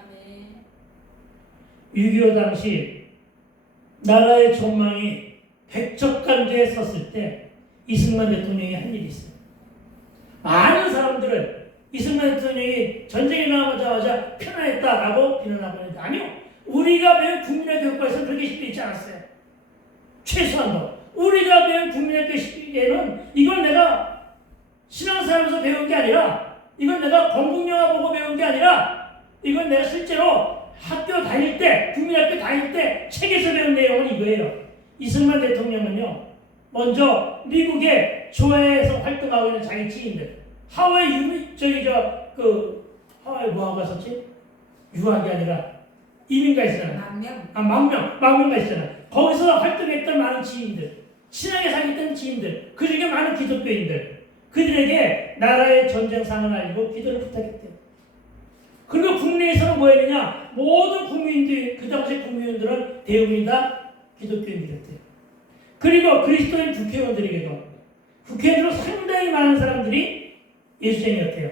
6.25 당시 나라의 전망이 백척간주에 섰을 때 이승만 대통령이 한 일이 있어요. 많은 사람들은 이승만 대통령이 전쟁이 나오자마자 편안했다라고 비난하고 있는데 아니요. 우리가 배운 국민학교 교과에서는 그렇게 시켜있지 않았어요. 최소한도. 우리가 배운 국민학교 시기에는 이걸 내가 신앙사람에서 배운 게 아니라 이건 내가 건국영화 보고 배운 게 아니라 이건 내가 실제로 학교 다닐 때 국민학교 다닐 때 책에서 배운 내용은 이거예요. 이승만 대통령은요. 먼저 미국의 조회에서 활동하고 있는 자기 지인들 하와이 하와이 뭐하고 갔었지? 유학이 아니라 이민가 있잖아요. 망명 있잖아요. 거기서 활동했던 많은 지인들, 친하게 사귀었던 지인들, 그 중에 많은 기독교인들, 그들에게 나라의 전쟁 상황을 알리고 기도를 부탁했대요. 그리고 국내에서는 뭐 했느냐? 모든 국민들, 그 당시 국민들은 대부분이 다 기독교인들이었대요. 그리고 그리스도인 국회의원들에게도 상당히 많은 사람들이 예수쟁이였대요.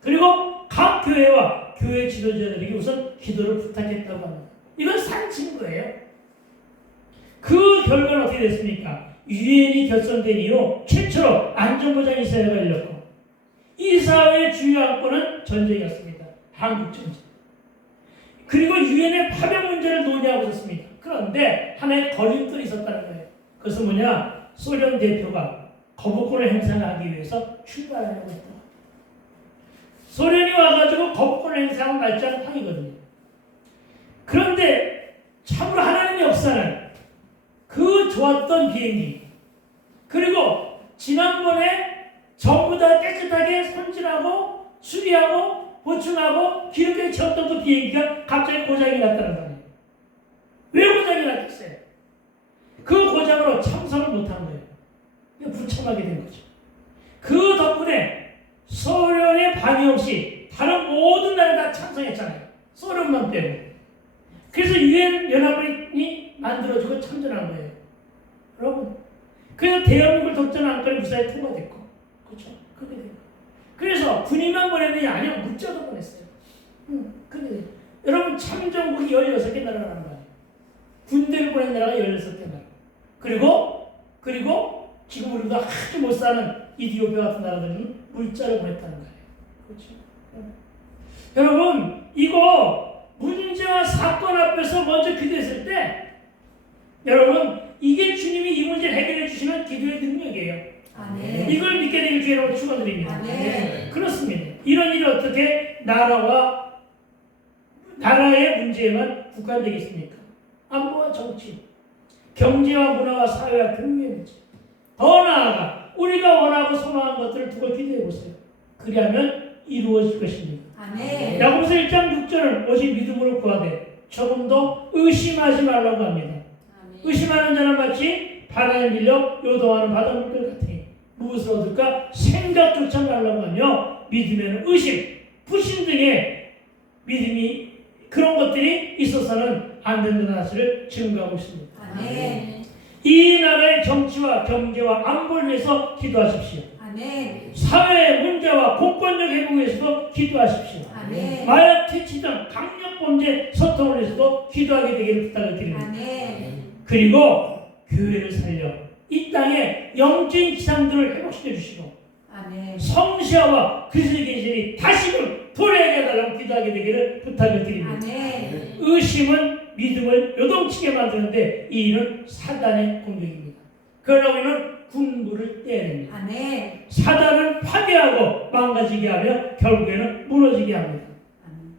그리고 각 교회와 교회 지도자들에게 우선 기도를 부탁했다고 합니다. 이건 상치는 거예요. 그 결과는 어떻게 됐습니까? 유엔이 결성된 이후 최초로 안전보장 이사회가 열렸고 이 이 사회의 주요 안건은 전쟁이었습니다. 한국 전쟁. 그리고 유엔의 파병 문제를 논의하고 있었습니다. 그런데 하나의 걸림돌이 있었다는 거예요. 그것은 뭐냐? 소련 대표가 거부권을 행사하기 위해서 출발하려고 했다. 소련이 와가지고 거부권을 행사하고 말짱 탕이거든요. 그런데 참으로 하나님의 역사는 그 좋았던 비행기, 그리고 지난번에 전부 다 깨끗하게 선진하고 수리하고 보충하고 기름에 채웠던 그 비행기가 갑자기 고장이 났다는 거예요. 왜 고장이 났겠어요? 그 고장으로 참석을 못한 거예요. 불참하게 된 거죠. 그 덕분에 소련의 방해 없이 다른 모든 나라가 다 참석했잖아요. 소련만 빼고. 그래서 유엔 연합이 만들어지고 참전한 거예요. 여러분. 그래서 대한민국을 독점한 안건이 무사히 통과됐고, 그렇죠? 그게 돼요. 그래서 군인만 보냈느냐? 아니요, 문자도 보냈어요. 근데 여러분 참전국이 16개 나라라는 거예요. 군대를 보낸 나라가 16개 나라. 그리고 지금 우리보다 아주 못 사는 이디오피아 같은 나라들은 물자를 보냈다는 거예요. 그렇죠? 여러분 이거 문제와 사건 앞에서 먼저 기도했을 때 여러분 이게 주님이 이 문제를 해결해 주시는 기도의 능력이에요. 아멘. 이걸 믿게 되길 주의로 축원드립니다. 아멘. 그렇습니다. 이런 일이 어떻게 나라의 문제에만 국한되겠습니까? 안보와 정치, 경제와 문화와 사회와 교육의 문제. 더 나아가 우리가 원하고 소망한 것들을 두고 기도해 보세요. 그리하면 이루어질 것입니다. 아멘. 야고보서 1장 6절은 오직 믿음으로 구하되 조금도 의심하지 말라고 합니다. 의심하는 자는 마치 바다에 밀려 요동하는 바닷물 같으니 무엇을 얻을까 생각조차 말라고 하며 믿음에는 의심, 불신 등의 믿음이 그런 것들이 있어서는 안 된다는 사실을 증거하고 있습니다. 아멘. 이 나라의 정치와 경제와 안보를 위해서 기도하십시오. 아멘. 사회 문제와 공권력 회복을 위해서도 기도하십시오. 아멘. 마약 퇴치 등 강력범죄 소통을 위해서도 기도하게 되기를 부탁을 드립니다. 아멘. 그리고 교회를 살려 이 땅에 영적인 기상들을 회복시켜 주시고 아멘. 성시아와 그리스도의 계시를 다시금 도래하게 해달라고 기도하게 되기를 부탁을 드립니다. 아멘. 의심은 믿음을 요동치게 만드는데 이 일은 사단의 공격입니다. 그러나 우리는 군부를 떼야 됩니다. 아멘. 사단을 파괴하고 망가지게 하며 결국에는 무너지게 합니다.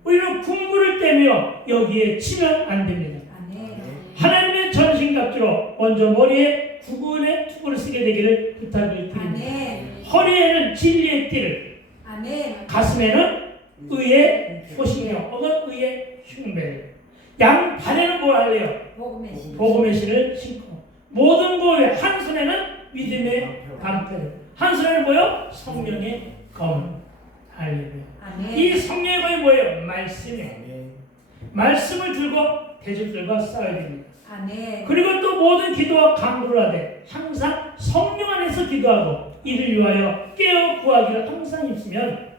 우리는 군부를 떼며 여기에 치면 안 됩니다. 아멘. 하나님의 전신갑주로 먼저 머리에 구근의 투구를 쓰게 되기를 부탁을 드립니다. 아멘. 허리에는 진리의 띠를, 아멘. 가슴에는 의의 호신경 혹은 의의 흉배를, 양발에는 뭘 할래요? 복음의 신. 복음의 신을 신고, 모든 거에 한 손에는 믿음의 방패를, 한 손에는 뭐요? 성령의 검. 할렐루야. 아멘. 이 성령의 검이 뭐예요? 말씀이에요. 말씀을 들고 대적들과 싸워야 됩니다. 아멘. 그리고 또 모든 기도와 강구를 하되 항상 성령 안에서 기도하고 이를 위하여 깨어 구하기를 항상 있으면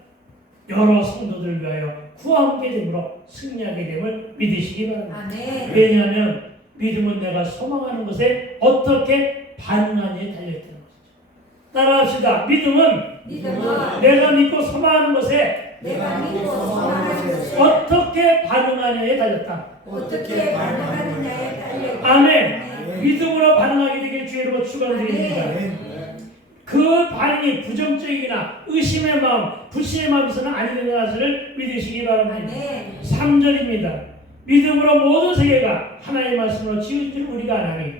여러 성도들을 위하여 구와 함께 됨으로 승리하게 됨을 믿으시기 바랍니다. 아멘. 왜냐하면 믿음은 내가 소망하는 것에 어떻게 반응하느냐에 달려있다는 것이죠. 따라합시다. 믿음은 내가 믿고 소망하는 것에 내가 믿고 소망하는 것에 어떻게 반응하느냐에 달렸다. 어떻게 반응하느냐에 달려. 아멘. 믿음으로 반응하게 되길 주의 이름으로 축원드립니다. 그 반응이 부정적이나 의심의 마음, 불신의 마음에서는 아니되는 것을 믿으시기 바랍니다. 아멘. 3절입니다. 믿음으로 모든 세계가 하나님의 말씀으로 지은 줄 우리가 아나니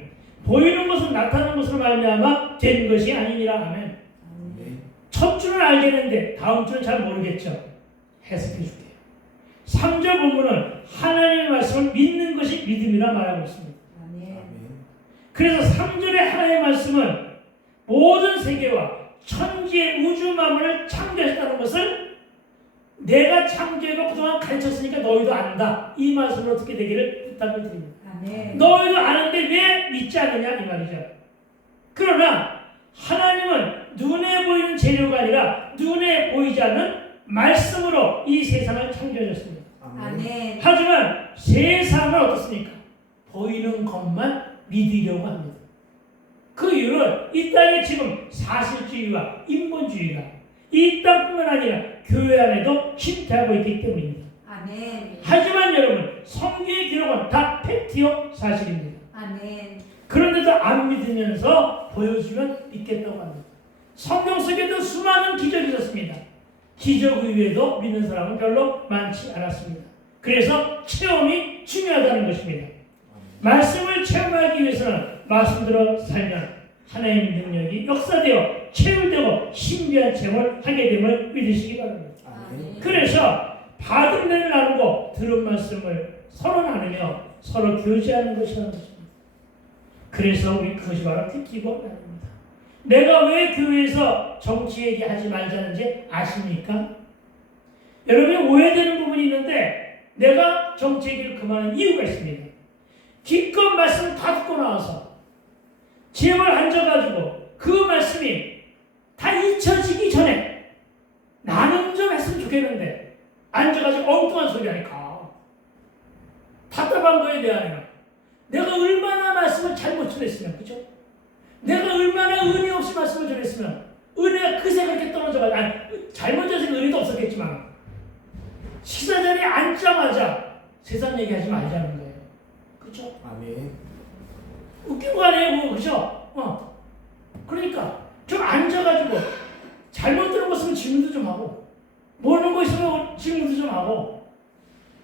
보이는 것은 나타나는 것으로 말미암아 된 것이 아니니라. 아멘. 첫 주는 알겠는데 다음 주는 잘 모르겠죠. 해석해 줄게요. 3절 본문은 하나님의 말씀을 믿는 것이 믿음이라 말하고 있습니다. 아멘. 그래서 3절의 하나님의 말씀은 모든 세계와 천지의 우주 만물을 창조했다는 것을 내가 창조해서 그동안 가르쳤으니까 너희도 안다. 이 말씀을 어떻게 되기를 부탁을 드립니다. 아멘. 너희도 아는데 왜 믿지 않느냐 이 말이죠. 그러나 하나님은 눈에 보이는 재료가 아니라 눈에 보이지 않는 말씀으로 이 세상을 창조하셨습니다. 아멘. 하지만 세상은 어떻습니까? 보이는 것만 믿으려고 합니다. 그 이유는 이 땅에 지금 사실주의와 인본주의가 이 땅뿐만 아니라 교회 안에도 침투하고 있기 때문입니다. 아멘. 하지만 여러분, 성경의 기록은 다 팩트요 사실입니다. 아멘. 그런데도 안 믿으면서 보여주면 믿겠다고 합니다. 성경 속에도 수많은 기적이 있었습니다. 기적 이외에도 믿는 사람은 별로 많지 않았습니다. 그래서 체험이 중요하다는 것입니다. 말씀을 체험하기 위해서는 말씀대로 살면 하나님의 능력이 역사되어 체험되고 신비한 체험을 하게 됨을 믿으시기 바랍니다. 아멘. 그래서 받은 은혜를 나누고 들은 말씀을 서로 나누며 서로 교제하는 것이라는 것입니다. 그래서 우리 그것이 바로 퀴키고 나눕니다. 내가 왜 교회에서 정치 얘기하지 말자는지 아십니까? 여러분이 오해되는 부분이 있는데 내가 정치 얘기를 그만한 이유가 있습니다. 기껏 말씀을 다 듣고 나와서 제발 앉아가지고 그 말씀이 다 잊혀지기 전에 나는 좀 했으면 좋겠는데 앉아가지고 엉뚱한 소리 하니까 답답한 거예요. 내 안에는 내가 얼마나 말씀을 잘못 전했으면, 그죠? 내가 얼마나 은혜 없이 말씀을 전했으면 은혜가 그새 그렇게 떨어져가지고, 아니 잘못 전해서 은혜도 없었겠지만 식사 자리에 앉자마자 세상 얘기하지 말자는 거예요. 그죠? 아멘. 웃긴 거 아니에요, 그거, 그죠? 그러니까 좀 앉아가지고 잘못 들은 거 있으면 질문도 좀 하고, 모르는 거 있으면 질문도 좀 하고,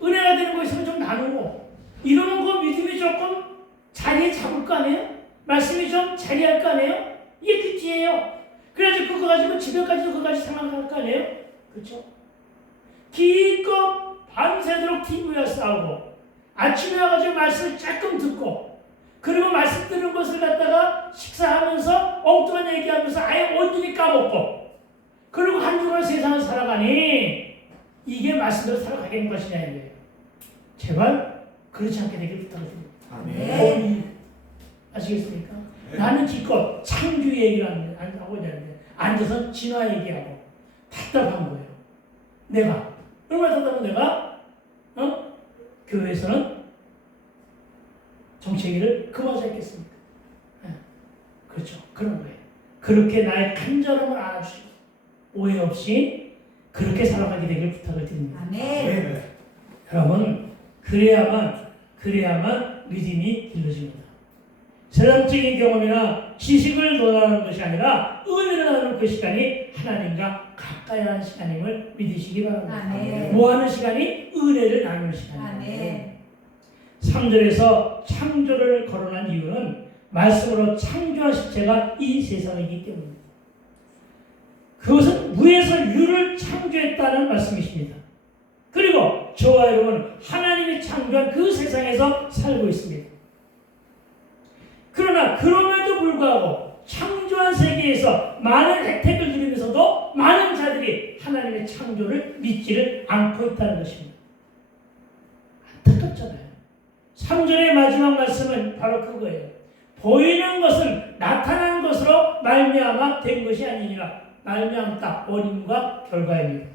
은혜가 되는 거 있으면 좀 나누고, 이러는 거 믿음이 조금 자리에 잡을 거 아니에요? 말씀이 좀 자리할 거 아니에요? 이게 퀴즈예요. 그래가지고 그거 가지고 집에까지도 그거 가지고 생각할 거 아니에요? 그렇죠? 기껏 밤새도록 TV와 싸우고 아침에 와가지고 말씀을 조금 듣고 그리고 말씀 듣는 것을 갖다가 식사하면서 엉뚱한 얘기하면서 아예 온전히 까먹고 그리고 한 주간 세상을 살아가니 이게 말씀대로 살아가겠는 것이냐 이거예요. 제발 그렇지 않게 되길 부탁드립니다. 아멘. 아시겠습니까? 나는 기껏 창조 얘기를 안 하고 있는데 앉아서 진화 얘기하고 답답한 거예요. 내가 얼마나 답답한 내가 교회에서는 정치 얘기를 그만하지 않겠습니까? 그렇죠. 그런 거예요. 그렇게 나의 간절함을 알아주시고 오해 없이 그렇게 살아가게 되길 부탁을 드립니다. 아멘. 여러분 그래야만 믿음이 길러집니다. 세상적인 경험이나 지식을 논하는 것이 아니라 은혜를 나누는 그 시간이 하나님과 가까이 하는 시간임을 믿으시기 바랍니다. 아멘. 뭐하는 시간이? 은혜를 나누는 시간입니다. 아멘. 3절에서 창조를 거론한 이유는 말씀으로 창조한 실체가 이 세상이기 때문입니다. 그것은 무에서 유를 창조했다는 말씀이십니다. 그리고 저와 여러분은 하나님이 창조한 그 세상에서 살고 있습니다. 그러나 그럼에도 불구하고 창조한 세계에서 많은 혜택을 누리면서도 많은 자들이 하나님의 창조를 믿지를 않고 있다는 것입니다. 안타깝잖아요. 3절의 마지막 말씀은 바로 그거예요. 보이는 것은 나타난 것으로 말미암아 된 것이 아니니라. 말미암다 원인과 결과입니다.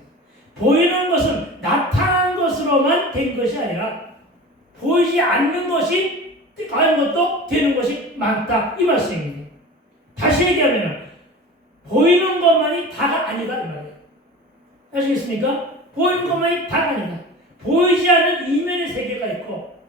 보이는 것은 나타난 것으로만 된 것이 아니라 보이지 않는 것이 가는 것도 되는 것이 많다 이 말씀입니다. 다시 얘기하면 보이는 것만이 다가 아니다 이 말이에요. 아시겠습니까? 보이는 것만이 다가 아니다. 보이지 않는 이면의 세계가 있고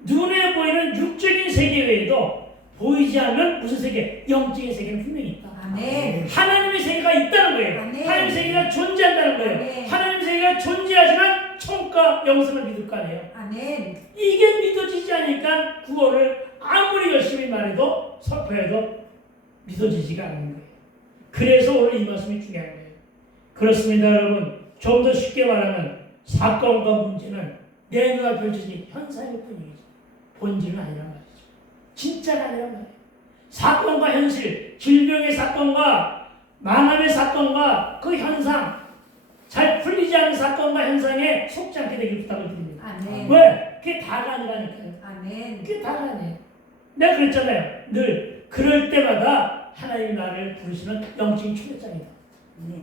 눈에 보이는 육적인 세계 외에도 보이지 않는 무슨 세계? 영적인 세계는 분명히 있다. 아멘. 하나님의 세계가 있다는 거예요. 아멘. 하나님의 세계가 존재한다는 거예요. 아멘. 하나님의 세계가 존재하지만 총과 영성을 믿을 거 아니에요. 아멘. 이게 믿어지지 않으니까 구원을 아무리 열심히 말해도 설교해도 믿어지지가 않는 거예요. 그래서 오늘 이 말씀이 중요한 거예요. 그렇습니다, 여러분. 좀 더 쉽게 말하면 사건과 문제는 내 눈앞에 펼쳐진 현상일 뿐이죠. 본질은 아니란 말이죠. 진짜가 아니란 말이에요. 사건과 현실, 질병의 사건과 망함의 사건과 그 현상, 잘 풀리지 않은 사건과 현상에 속지 않게 되길 부탁을 드립니다. 아멘. 왜? 그게 다가 아니라니까요. 아멘. 그게 다가 아니에요. 내가 그랬잖아요. 늘 그럴 때마다 하나님이 나를 부르시는 영적인 초대장이다. 아멘.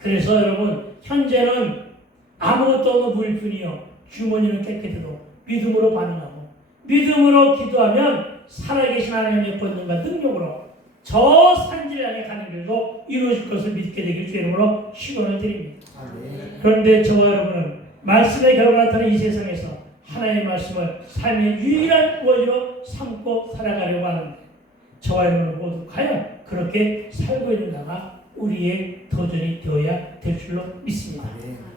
그래서 여러분 현재는 아무것도 없는 물뿐이요 주머니는 깨끗해도 믿음으로 반응하고 믿음으로 기도하면 살아계신 하나님의 권능과 능력으로 저 산지를 향해 가는 길도 이루어질 것을 믿게 되길 주의 이름으로 축원을 드립니다. 아멘. 그런데 저와 여러분은 말씀의 결과 나타난 이 세상에서 하나님의 말씀을 삶의 유일한 원리로 삼고 살아가려고 하는데 저와 여러분 모두 과연 그렇게 살고 있는가가 우리의 도전이 되어야 될 줄로 믿습니다.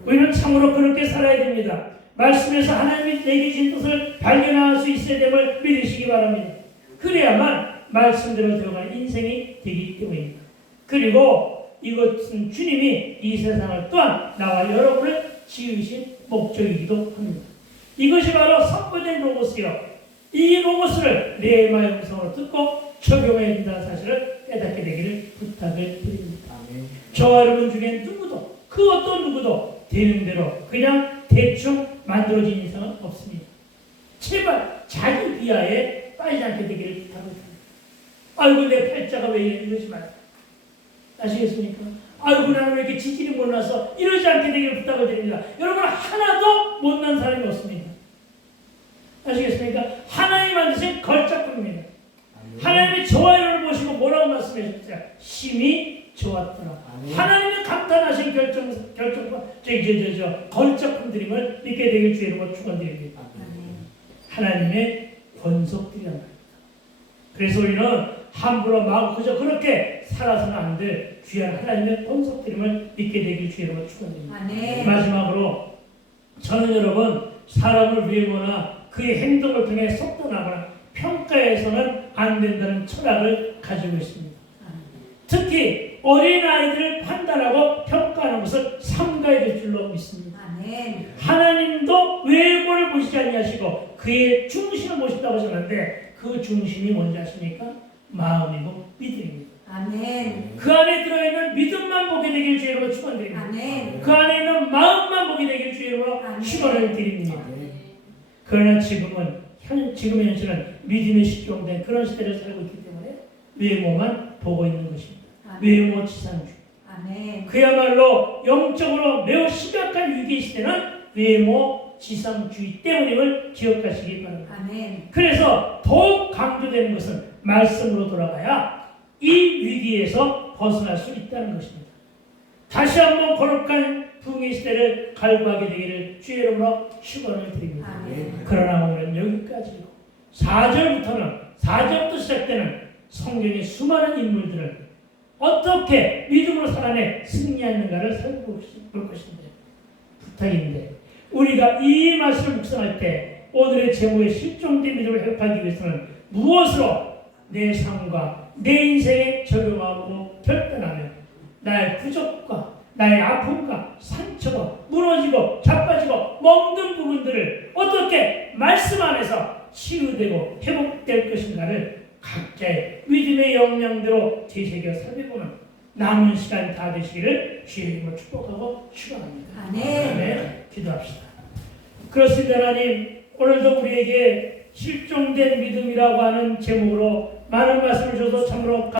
우리는 참으로 그렇게 살아야 됩니다. 말씀에서 하나님이 내게 주신 뜻을 발견할 수 있어야 됨을 믿으시기 바랍니다. 그래야만 말씀대로 되어가는 인생이 되기 때문입니다. 그리고 이것은 주님이 이 세상을 또한 나와 여러분을 지으신 목적이기도 합니다. 이것이 바로 선포된 로고스요. 이 로고스를 내 마음의 음성으로 듣고 적용해야 된다는 사실을 깨닫게 되기를 부탁을 드립니다. 저와 여러분 중에 누구도 그 어떤 누구도 되는 대로 그냥 대충 만들어진 인생은 없습니다. 제발 자기 비하에 빠지지 않게 되기를 부탁합니다. 아이고 내 팔자가 왜 이러지 말고 아시겠습니까? 아이고 나는 왜 이렇게 지질이 못나서 이러지 않게 되기를 부탁을 드립니다. 여러분 하나도 못난 사람이 없습니다. 아시겠습니까? 하나님 만드신 걸작품입니다. 하나님이 저와 여러분을 보시고 뭐라고 말씀하셨어요? 심히 좋았더라. 하나님의 감탄하신 걸작품들임을 믿게 되길 주의 이름으로 축원드립니다. 하나님의 권속들이란 말입니다. 그래서 우리는 함부로 막 그저 그렇게 살아서는 안 될 귀한 하나님의 권속들임을 믿게 되길 주의 이름으로 축원드립니다. 마지막으로 저는 여러분 사람을 외모나 그의 행동을 통해 속단하거나 평가해서는 안 된다는 철학을 가지고 있습니다. 특히 어린아이들을 판단하고 평가하는 것을 삼가야 될 줄로 믿습니다. 하나님도 외모를 보시지 아니하시고 그의 중심을 보신다고 하셨는데 그 중심이 뭔지 아십니까? 마음이고 믿음입니다. 그 안에 들어있는 믿음만 보게 되길 주의 이름으로 축원드립니다. 그 안에 있는 마음만 보게 되길 주의 이름으로 축원을 드립니다. 그러나 지금의 현실은 믿음이 식용된 그런 시대를 살고 있기 때문에 외모만 보고 있는 것입니다. 외모 지상주의. 그야말로 영적으로 매우 심각한 위기 시대는 외모 지상주의 때문임을 기억하시기 바랍니다. 그래서 더욱 강조되는 것은 말씀으로 돌아가야 이 위기에서 벗어날 수 있다는 것입니다. 다시 한번 거룩한 부흥의 시대를 갈구하게 되기를 주의 이름으로 축원을 드립니다. 그러나 오늘은 여기까지고 4절부터 시작되는 성경의 수많은 인물들을 어떻게 믿음으로 살아내 승리하는가를 살펴볼 것인데 부탁인데 우리가 이 말씀을 묵상할 때 오늘의 제목의 실종된 믿음을 회복하기 위해서는 무엇으로 내 삶과 내 인생에 적용하고 결단하며 나의 부족과 나의 아픔과 상처가 무너지고 자빠지고 멍든 부분들을 어떻게 말씀 안에서 치유되고 회복될 것인가를 각자의 믿음의 역량대로 되새겨 살펴보는 남은 시간 다 되시기를 주의 이름으로 축복하고 축원합니다. 아멘. 기도합시다. 그렇습니다. 하나님 오늘도 우리에게 실종된 믿음이라고 하는 제목으로 많은 말씀을 줘서 참으로